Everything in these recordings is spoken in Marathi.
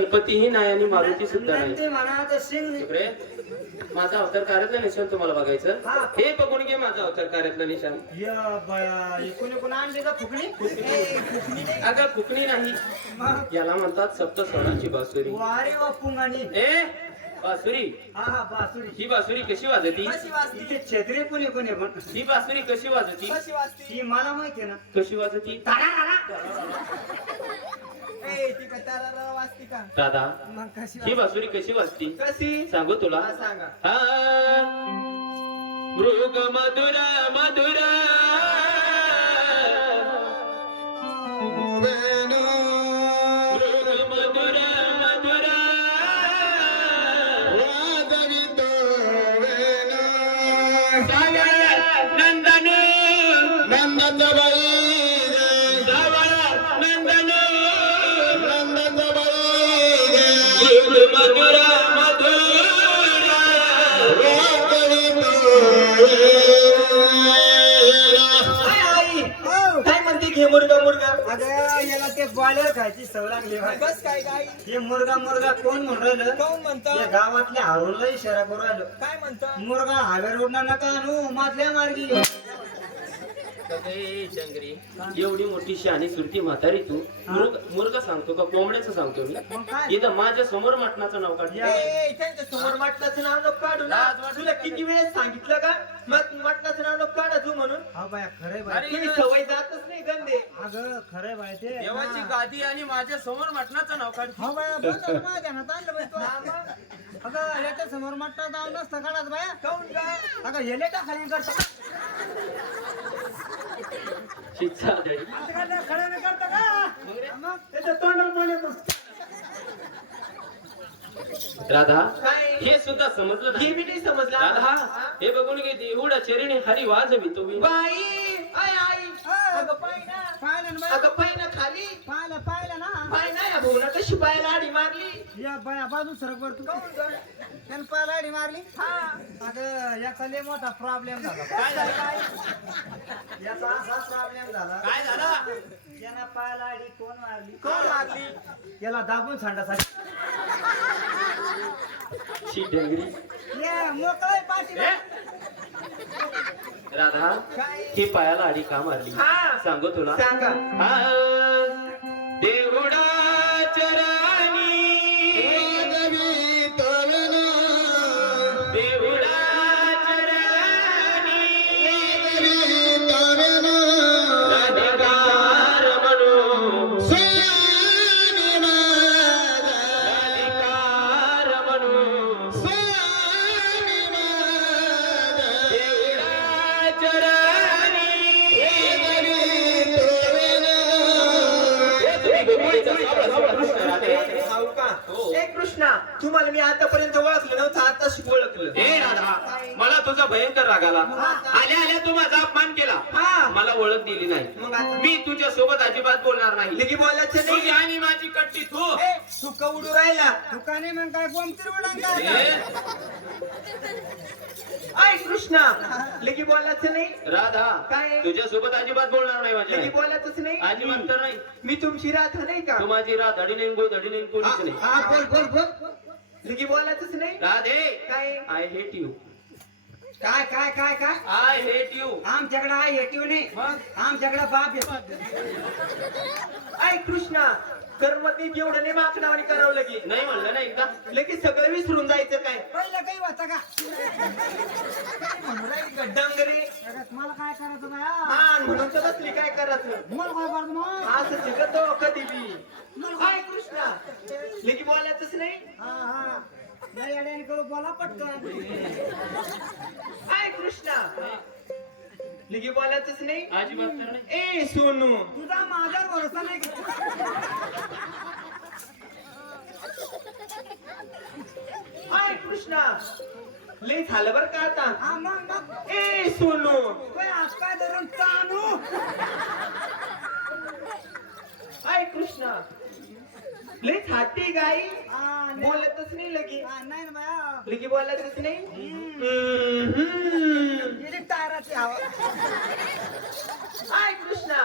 गणपतीही नाही आणि मारुती सुद्धा नाही. इकडे. माझा अवतार कार्यातलं निशाण तुम्हाला बघायचं. हा. हे बघून घे माझा अवतार कार्यातलं निशाण. अगं फुकणी नाही. याला म्हणतात सप्त स्वराची बासुरी. ए बासुरी. हा हा बासुरी. ही बासुरी कशी वाजती? कशी वाजती? ते छत्री कोणी कोणी ही बासुरी कशी वाजती? ती मला माहिती ना. कशी वाजती? ती का तारा वाजती का? दादा मग कशी ही बासुरी कशी वाजती? कशी? सांगू तुला? हा, सांगा. हा. मृग मधुर मधुर. मुर्गा मुर्गा. अगं याला ते बॉयलर खायची सवय लागली बस काय काय? हे मुर्गा मुर्गा कोण म्हणून राहिलं कोण म्हणतो? या गावातल्या हरुणला इशारा करू राहिलो. काय म्हणतो? मुर्गा हवेर उडणार नका आणू मातल्या मार्गी. ए, एवढी मोठी शहाणी सुरती म्हातारी तू. मुर्ग मुर्ग सांगतो का कोंबड्याचं सांगतो मी. काय? इथं माझ्यासमोर मटणाचं नाव काढ. समोर मटणाचं नाव नको काढू ना. तुला किती वेळेस सांगितलं का? मग मटणाचं नाव नको काढा तू म्हणून. हा बाया खरंय सवय जातच अगं खरंय बाय ते देवाची गादी आणि माझ्यासमोर मटणाचं नाव काढ. हा बाया बंद कर माझ्या हातात आणलं बाई तू. अगं याच्या समोर मटणा नाव नसतं काढत बाया. काऊन काय अगं हेले का खाली करतो. शिक्षा दडी. खरं नाही करतो का? मग त्याच्या तोंडावर पाणी येतं. राधा काय? हे सुद्धा समजलं हे नाही बी नाही समजलं. राधा हे. बघून घे देऊडा चरिणी हरी वाजवी तुम्ही बाई आई आई अगं पाय ना पाहिलं ना अगं पाय ना खाली. पाहिलं पाहिलं ना. पाय ना या भाऊला कशी पायाला आडी मारली. या बाया बाजू सरक वर तू. त्यानं पायाला आडी मारली. हा. अगं याचा लय मोठा प्रॉब्लेम झाला. काय झालं? काय? याचा असा प्रॉब्लेम झाला. काय झाला? यानं पायाला आडी कोण मारली? कोण मारली? याला दाबून सांडासाठी. शी डंगरी. ये मोकळे पाठी ए? राधा ही? पायाला आडी का मारली? हा. सांगू तुला? सांगा. आ, तुझा भयंकर राग आला आल्या आल्या तू माझा अपमान केला. हा. मला ओळख दिली नाही. मी तुझ्या सोबत अजिबात बोलणार नाही. लगी बोलायचं तुझी आणि माझी कट्टी तू. का उडू राहिला. नाही मग काय हे, आय कृष्णा. लगी बोलायचं नाही. राधा काय? तुझ्या सोबत अजिबात बोलणार नाही लगी माझ्या बोलायचंच नाही? अजिबात तर नाही. मी तुमची राधा नाही का? तू माझी राध अडी नाही गो धडी नाही. कोणीच नाही बोल बोल बोल. लगी बोलायचंच नाही? राधे. काय? आय हेट यू काय काय काय काय? आय हेट यू आमच्याकडे आहे हेटिव नाही. आमच्याकडे बाप आहे. आय कृष्णा कर्मती एवढं नाही मागणावानी करावं लगी नाही म्हणलं ना एकदा. लगेच सगळं विसरून जायचं काय? पहिलं काही होतं का? डंगरी? मला काय करायचं हा म्हणून तर बसली काय करायचं? काय करायचं असं शिकतो कधी बी. काय कृष्णा लगी बोलायचंच नाही. नाही अड्याने करू बोला पटकन. लगी बोलायचंच नाही अजिबात तर नाही. ए सोनू. तुझा माझ्यावर भरोसा नाही. हाय कृष्णा. लय झालं बर का आता? ए सोनू. काय धरून चानू हाय कृष्णा. लय छाती गाई. बोलतच नाही लगी लगी बोलतच नाही? ताराची हवा. हाय कृष्णा.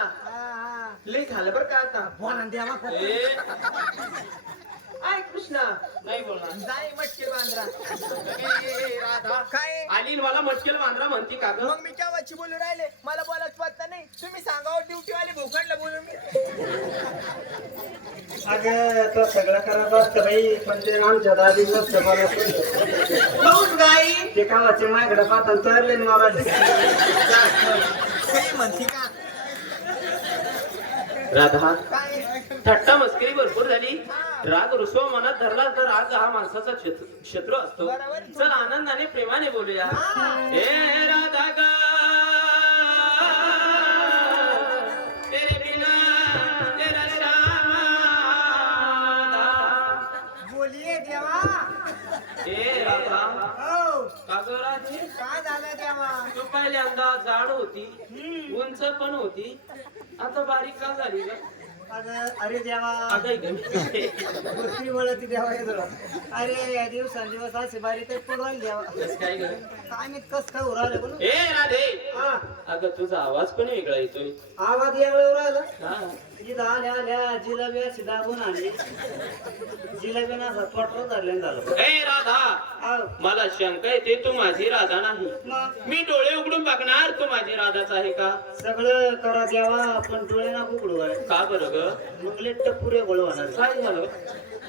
लय झालं बर का आता. बोला द्यावा हाय कृष्णा. नाही बोलणार. जाय मटके बांद्रा. राधा. काय? आली न मला मटकेल बांद्रा म्हणती का ग? मग मी केव्हाची बोलू राहिले? मला बोलाच पत्ता नाही. तुम्ही सांगा ड्युटी वाले भोकाडला बोलू मी. अगं तो सगळं करत असतं बाई. पण ते आमच्या दादी मस्त मला काऊन गाई. ते कावाचे माझ्याकडे पाहता तरले मला काही म्हणते का राधा थट्टा मस्करी भरपूर झाली. राग रुसवा मनात धरला तर राग हा माणसाचा शत्रू असतो. चल आनंदाने प्रेमाने बोलूया. हा. राधा बोलिये देवा. हो. का राधे? काय झालं देवा? तू पहिल्यांदा जाड होती उंच पण होती आता बारीक का झाली अगं अरे देवा. आता. गोष्टी वळती देवा हे जरा. अरे या दिवसांदिवस असे बारीक पडवायला देवा कसं काय ग? काय मी कस काय उराले बोलू ए राधे. हा. अगं तुझा आवाज पण वेगळा येतोय. आवाज यावेळेवर राहिला हा. इथं आल्या आल्या जिलेबी अशी दाबून आणली जिलेबी असा पोटवर धरल्यानं झालं ए राधा. आव. मला शंका येते तू माझी राधा नाही. मग? मी डोळे उघडून बघणार तू माझी राधाच आहे का? सगळं करा द्यावा पण डोळे ना उघडू आहे का बरं ग? मग लेट पुरे गोळ होणार. काय झालं?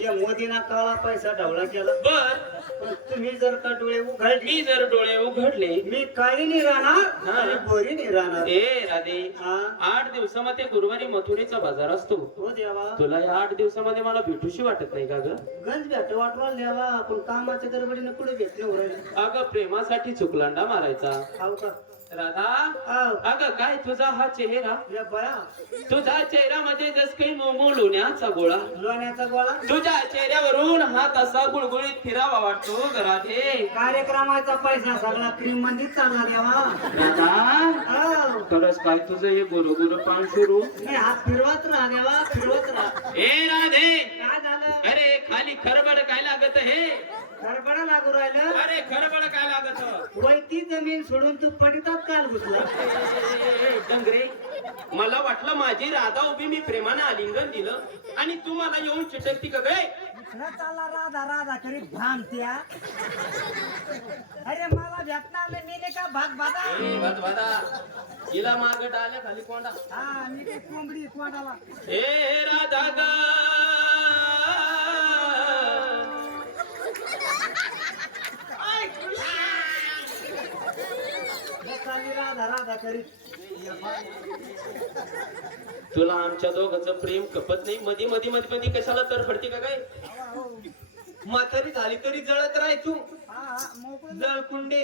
या मोदीना काळा पैसा ढवळा केला. बर. पण तुम्ही जर का डोळे उघडले मी जर डोळे उघडले मी काही नाही राहणार. आणि बोरी नाही राहणार. ए राधे. हा. आठ दिवसामध्ये गुरुवारी मथुरेचा बाजार असतो. हो देवा. तुला या आठ दिवसामध्ये मला भेटूशी वाटत नाही का ग? गंज भेट वाटवाल देवा. पण कामाच्या गडबडीने भेटले उरायले अगं प्रेमासाठी चुकलांडा मारायचा. आव का? राधा अगं काय तुझा हा चेहरा? तुझा चेहरा म्हणजे जस काही मोमो लोण्याचा गोळा. लोण्याचा गोळा? तुझ्या चेहऱ्यावरून हात असा गुळगुळीत फिरावा वाटतो राधे. कार्यक्रमाचा पैसा सगळा क्रीम मंदीच चालला देवा राधा. खरंच काय तुझं हे गोरो गोरो पान सुरू? हात फिरवत राहा देवा फिरवत राहा. ए राधे. काय झालं? अरे खाली खरबड काय लागत हे? गडबडा लागू राहिलं? अरे खरबड काय लागत? वैती जमीन सोडून तू पडितात काल घुसला? डंगरे मला वाटलं माझी राधा उभी मी प्रेमानं आलिंगन दिलं आणि तू मला येऊन चिटकती का गे? चालला राधा राधा करीत भामत्या. अरे मला भेटणार नाही मी नाही का भाग बाधा ए, बादा हिला माग डाल्या खाली कोंडा. हा मी कोंबडी कोणाला ए राधा ग. राधा राधा करीत. तुला आमच्या दोघांचं प्रेम कपत नाही? मधी मधी मध्ये मध्ये कशाला तर फडते का काय? म्हातारी झाली तरी जळत राह तू. जळकुंडे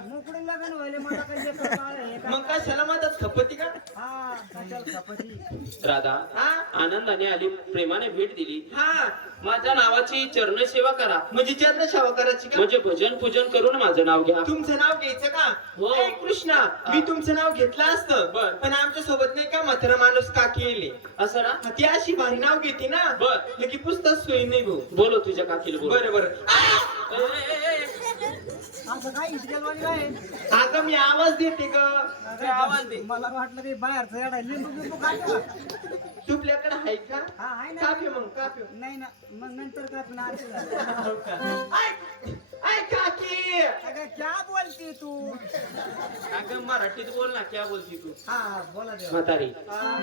मोकळी लग्न व्हायले मला काही लेकरं बाळ आहे का? मग कशाला मदत खपती का? हा कशाला खपती? राधा हा? आनंदाने आली प्रेमाने भेट दिली. हा. माझ्या नावाची चरण सेवा करा. म्हणजे चरण सेवा करायची का? म्हणजे भजन पूजन करून माझं नाव घ्या. तुमचं नाव घ्यायचं का? हो. ए, कृष्णा मी तुमचं नाव घेतलं असतं. बर. पण आमच्यासोबत नाही का म्हातारा माणूस काकी येले असं ना? ती अशी भारी नाव घेते ना. बर. लगी पुस्तक सोय नाही भाऊ बोलो तुझ्या काकीला बोल बरं बरं. असं काय इतक्यावानी काय अगं मी आवाज देते ग. आवाज दे. मला वाटलं ते बाहेरचं येडा लिंबू बिंबू खातो तुपल्याकडे आहे का? हा आहे ना. कापे मग कापे. नाही ना मग नंतर का हो का? ऐक ऐक काकी. अगं क्या बोलती तू? अगं मराठीत बोल ना क्या बोलती तू? हा हा, बोला देवा. म्हातारी. हा,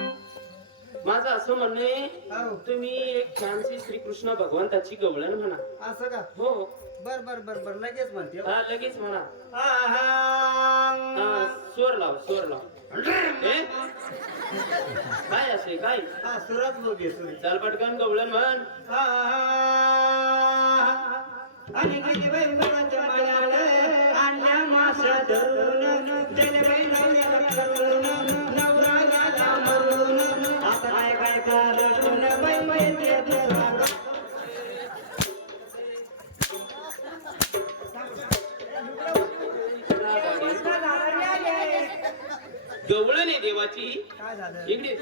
माझं असं म्हणणं आहे हो. तुम्ही एक छानशी श्रीकृष्ण भगवंताची गवळण म्हणा. असं का? हो. बर बर बर बर लगेच म्हणते हो. हा लगेच म्हणा. आहा. हा, स्वर लाव स्वर लाव? काय असे काय? हा सुरत बघे सुरत चाल पटकन गवळण म्हण. आणि गेली बाई मनाच्या मळ्याला, आणल्या माश्या धरून, गेले बाई नवऱ्याला करून, देवाची? काय झालं? इकडे.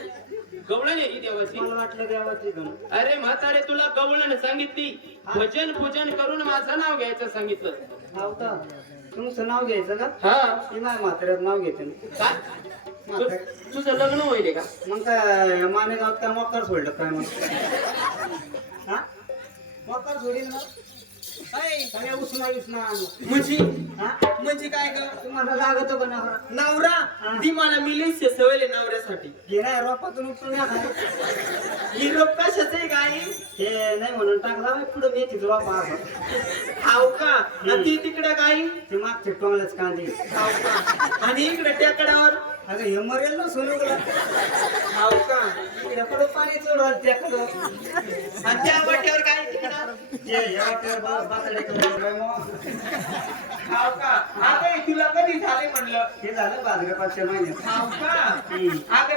गवळण आहे ही देवाची. मला वाटलं देवाची गण अरे म्हातारे तुला गवळण सांगितली. भजन पूजन करून माझं नाव घ्यायचं सांगितलं. तुमचं नाव घ्यायचं का? हा. ती माझ्या म्हाताऱ्यात नाव घेते ना. काय तु- तुझं लग्न होईल का? मग काय माने गावात काय मकर सोडलं काय मग? हा? वापर सोडील ना? उष्मा उष्मा म्हणजे? म्हणजे काय ग? तुम्हाला लागतो का नवरा. नवरा? ती मला मिलीच सवयले नवऱ्यासाठी. गिराय रोपातून ही रोप कशाच गाई? ते नाही म्हणून टाकला पुढे रोपा असं. हाव का? आणि ती तिकडे गाई? ते मागचे टोंगल्याच कांदे. का? आणि इकडे टेकडावर अगं हे मरेल ना का? इकडे परत पाणी चढवलं त्याकडं आणि त्या वाट्यावर तिकडं? काय? हाव का? अगं हे तुला कधी झाले म्हणलं? हे झालं महिन्यात. का? हम्म. अगं